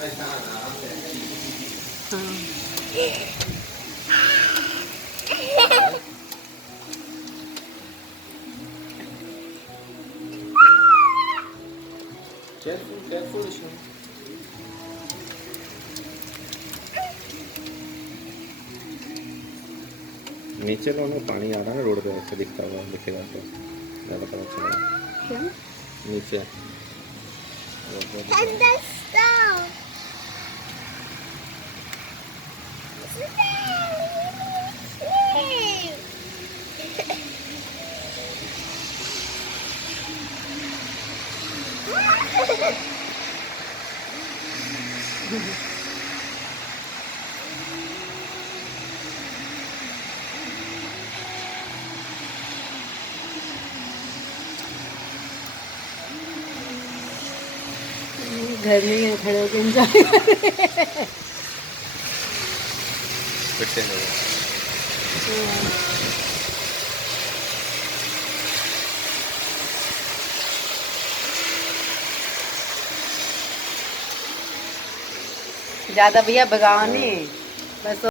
Careful इसमें। नीचे लो ना, पानी आ रहा है रोड पे, ऐसे दिखता हुआ दिखेगा तो ज़्यादा पता चलेगा। क्या नीचे घर में यहाँ खड़े होकर एंजॉय फिर से हो गया। ज़्यादा भैया भगाओ नहीं बस।